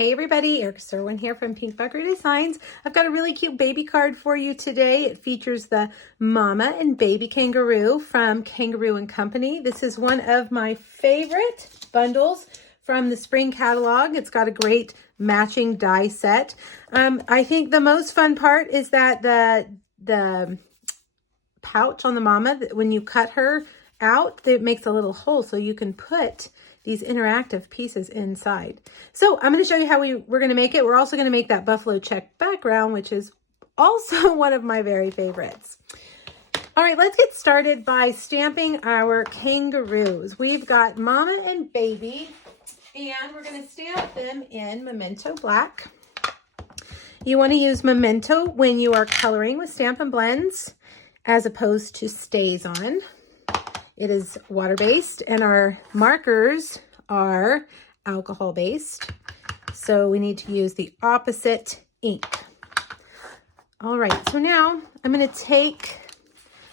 Hey everybody, Erica Serwin here from Pink Buckaroo Designs. I've got a really cute baby card for you today. It features the mama and baby kangaroo from Kangaroo and Company. This is one of my favorite bundles from the spring catalog. It's got a great matching die set. I think the most fun part is that the pouch on the mama, when you cut her out, it makes a little hole so you can put these interactive pieces inside. So I'm going to show you how we're going to make it. We're also going to make that buffalo check background, which is also one of my very favorites. All right, let's get started by stamping our kangaroos. We've got mama and baby, and we're going to stamp them in Memento Black. You want to use Memento when you are coloring with Stampin' Blends as opposed to StazOn. It is water-based, and our markers are alcohol-based. So we need to use the opposite ink. All right, so now I'm going to take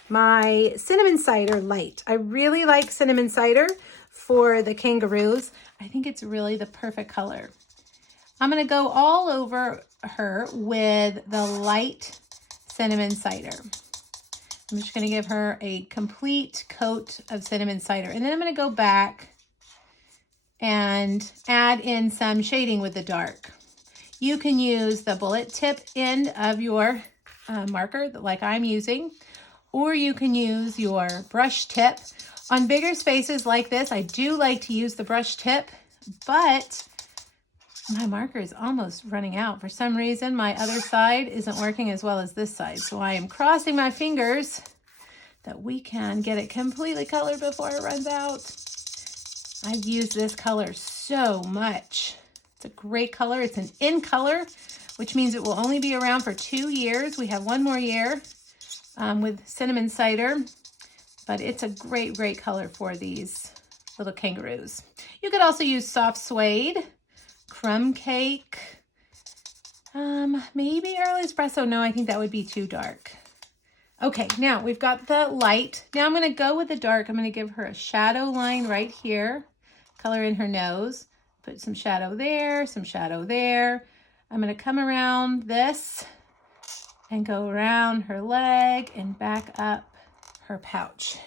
my Cinnamon Cider Light. I really like Cinnamon Cider for the kangaroos. I think it's really the perfect color. I'm going to go all over her with the light Cinnamon Cider. I'm just going to give her a complete coat of cinnamon cider. And then I'm going to go back and add in some shading with the dark. You can use the bullet tip end of your marker like I'm using, or you can use your brush tip. On bigger spaces like this, I do like to use the brush tip, but my marker is almost running out. For some reason, my other side isn't working as well as this side. So I am crossing my fingers that we can get it completely colored before it runs out. I've used this color so much. It's a great color. It's an in color, which means it will only be around for 2 years. We have 1 more year with Cinnamon Cider, but it's a great, great color for these little kangaroos. You could also use soft suede, crumb cake, maybe early espresso. No, I think that would be too dark. Okay, now we've got the light. Now I'm going to go with the dark. I'm going to give her a shadow line right here, color in her nose, put some shadow there, some shadow there. I'm going to come around this and go around her leg and back up her pouch.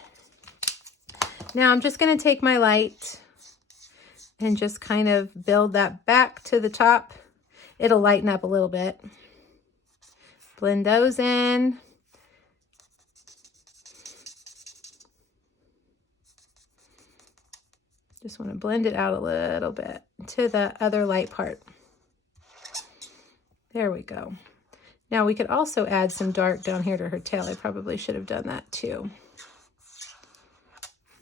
Now I'm just going to take my light and just kind of build that back to the top. It'll lighten up a little bit. Blend those in. Just want to blend it out a little bit to the other light part. There we go. Now we could also add some dark down here to her tail. I probably should have done that too.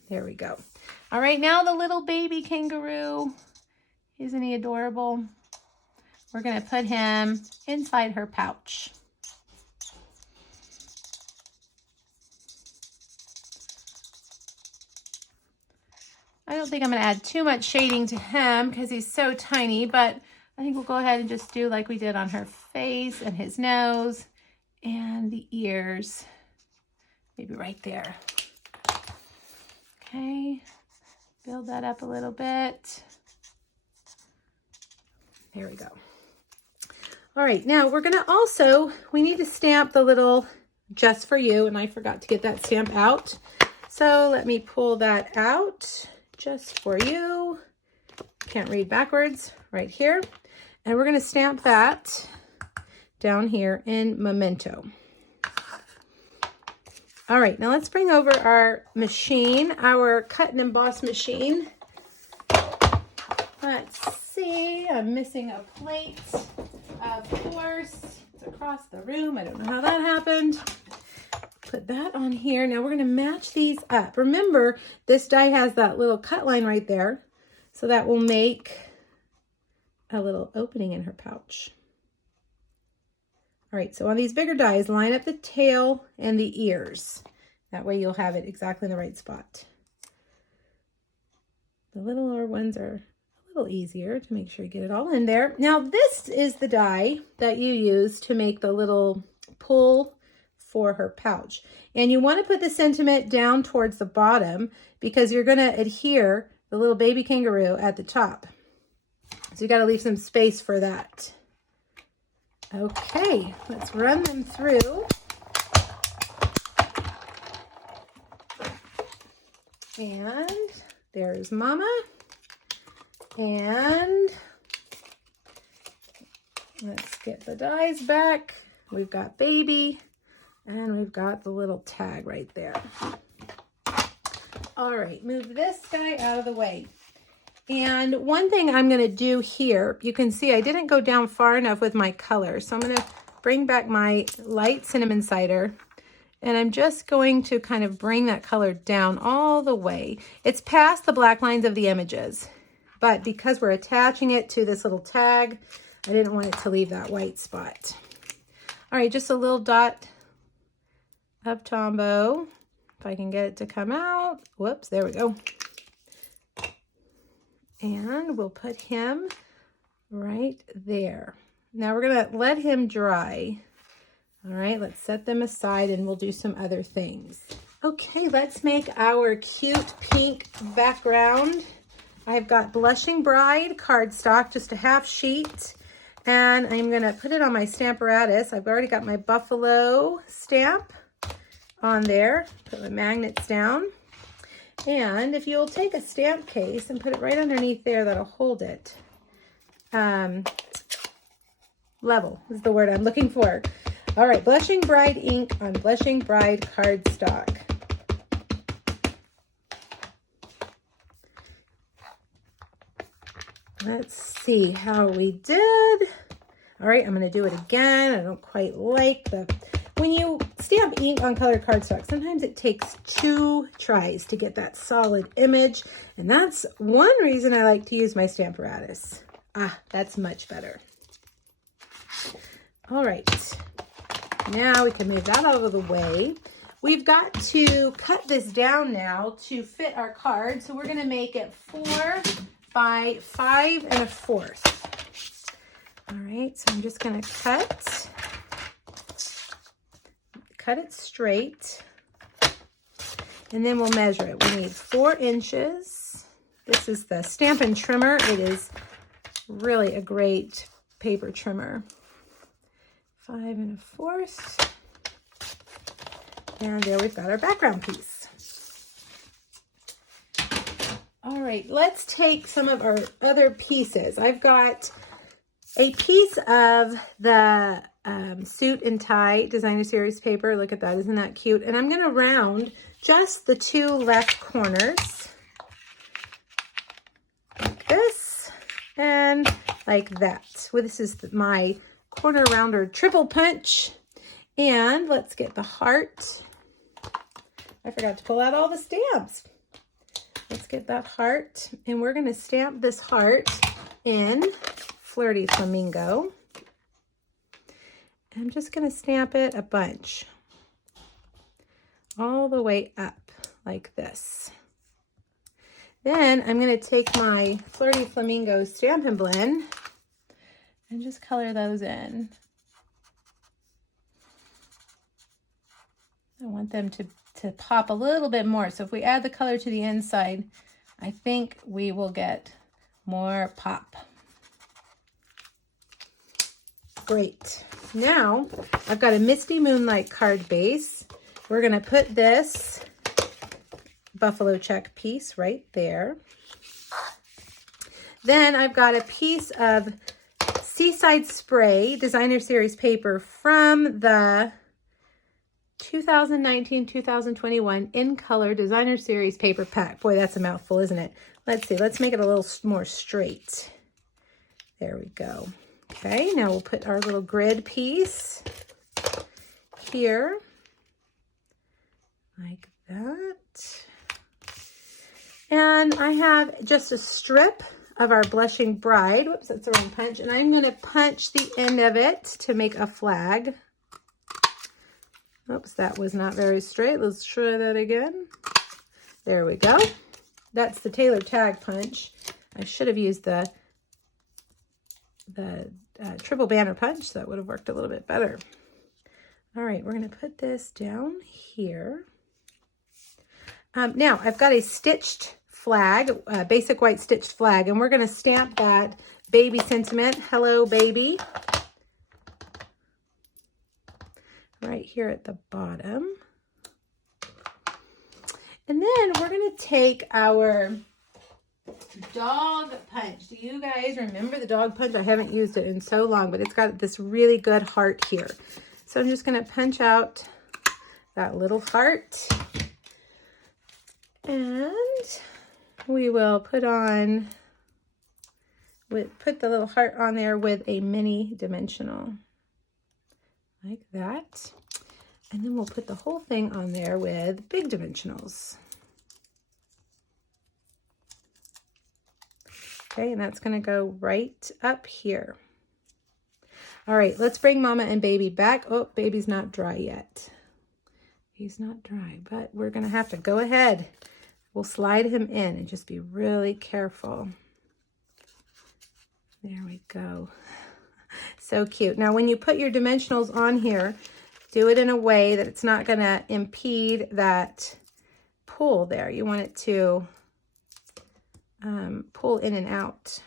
There we go. All right, now the little baby kangaroo. Isn't he adorable? We're going to put him inside her pouch. I don't think I'm going to add too much shading to him because he's so tiny, but I think we'll go ahead and just do like we did on her face and his nose and the ears. Maybe right there. Okay. Build that up a little bit. There we go. All right, now we're gonna we need to stamp the little Just For You, and I forgot to get that stamp out. So let me pull that out. Just For You. Can't read backwards, right here. And we're gonna stamp that down here in Memento. All right, now let's bring over our machine, our cut and emboss machine. Let's see, I'm missing a plate, of course. It's across the room. I don't know how that happened. Put that on here. Now we're gonna match these up. Remember, this die has that little cut line right there, so that will make a little opening in her pouch. All right, so on these bigger dies, line up the tail and the ears. That way you'll have it exactly in the right spot. The littler ones are a little easier to make sure you get it all in there. Now this is the die that you use to make the little pull for her pouch. And you want to put the sentiment down towards the bottom because you're going to adhere the little baby kangaroo at the top. So you got to leave some space for that. Okay, let's run them through. And there's Mama. And let's get the dies back. We've got Baby, and we've got the little tag right there. All right, move this guy out of the way. And one thing I'm going to do here, you can see I didn't go down far enough with my color. So I'm going to bring back my light cinnamon cider, and I'm just going to kind of bring that color down all the way. It's past the black lines of the images, but because we're attaching it to this little tag, I didn't want it to leave that white spot. All right, just a little dot of Tombow. If I can get it to come out. Whoops, there we go. And we'll put him right there. Now we're gonna let him dry. All right, let's set them aside and we'll do some other things. Okay, let's make our cute pink background. I've got Blushing Bride cardstock, just a half sheet. And I'm gonna put it on my Stamparatus. I've already got my buffalo stamp on there. Put my magnets down. And if you'll take a stamp case and put it right underneath there, that'll hold it. Level is the word I'm looking for. All right, Blushing Bride ink on Blushing Bride cardstock. Let's see how we did. All right, I'm going to do it again. I don't quite like when you stamp ink on colored cardstock, sometimes it takes 2 tries to get that solid image. And that's one reason I like to use my Stamparatus. That's much better. All right, now we can move that out of the way. We've got to cut this down now to fit our card. So we're going to make it 4 by 5 1/4. All right, so I'm just going to cut it straight, and then we'll measure it. We need 4 inches. This is the Stampin' Trimmer. It is really a great paper trimmer. 5 1/4. And there we've got our background piece. All right, let's take some of our other pieces. I've got a piece of the Suit and Tie Designer Series paper. Look at that, isn't that cute? And I'm gonna round just the 2 left corners like this and like that. Well, this is my corner rounder triple punch. And let's get the heart. I forgot to pull out all the stamps. Let's get that heart, and we're gonna stamp this heart in Flirty Flamingo. I'm just going to stamp it a bunch all the way up like this. Then I'm going to take my Flirty Flamingo Stampin' Blend and just color those in. I want them to pop a little bit more. So if we add the color to the inside, I think we will get more pop. Great. Now I've got a Misty Moonlight card base. We're going to put this buffalo check piece right there. Then I've got a piece of Seaside Spray Designer Series paper from the 2019-2021 In Color Designer Series paper pack. Boy, that's a mouthful, isn't it? Let's see. Let's make it a little more straight. There we go. Okay, now we'll put our little grid piece here, like that. And I have just a strip of our Blushing Bride. Whoops, that's the wrong punch. And I'm going to punch the end of it to make a flag. Oops, that was not very straight. Let's try that again. There we go. That's the Taylor tag punch. I should have used the triple banner punch, so that would have worked a little bit better. All right, we're going to put this down here. Now, I've got a stitched flag, basic white stitched flag, and we're going to stamp that baby sentiment, hello baby, right here at the bottom. And then we're going to take our dog punch. Do you guys remember the dog punch? I haven't used it in so long, but it's got this really good heart here. So I'm just going to punch out that little heart. And we will put the little heart on there with a mini dimensional. Like that. And then we'll put the whole thing on there with big dimensionals. Okay, and that's going to go right up here. All right, let's bring Mama and Baby back. Oh, Baby's not dry yet. He's not dry, but we're going to have to go ahead. We'll slide him in and just be really careful. There we go. So cute. Now, when you put your dimensionals on here, do it in a way that it's not going to impede that pull there. You want it to pull in and out.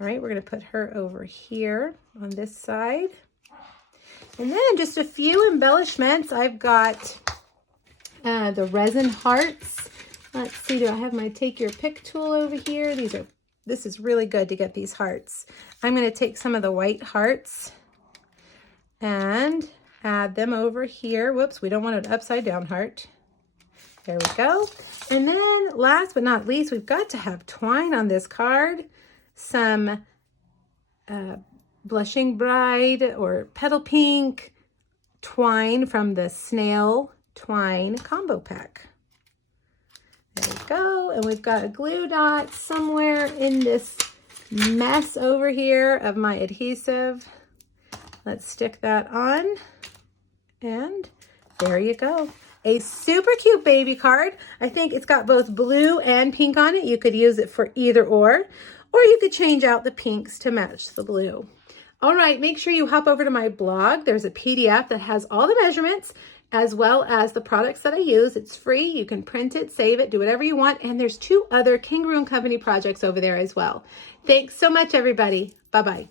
All right, we're going to put her over here on this side. And then just a few embellishments. I've got the resin hearts. Let's see, do I have my take your pick tool over here? This is really good to get these hearts. I'm going to take some of the white hearts and add them over here. Whoops, we don't want an upside down heart. There we go. And then last but not least, we've got to have twine on this card. Some Blushing Bride or Petal Pink twine from the Snail Twine Combo Pack. There we go. And we've got a glue dot somewhere in this mess over here of my adhesive. Let's stick that on. And there you go. A super cute baby card. I think it's got both blue and pink on it. You could use it for either or you could change out the pinks to match the blue. All right, make sure you hop over to my blog. There's a PDF that has all the measurements as well as the products that I use. It's free. You can print it, save it, do whatever you want. And there's 2 other Kangaroo & Company projects over there as well. Thanks so much, everybody. Bye-bye.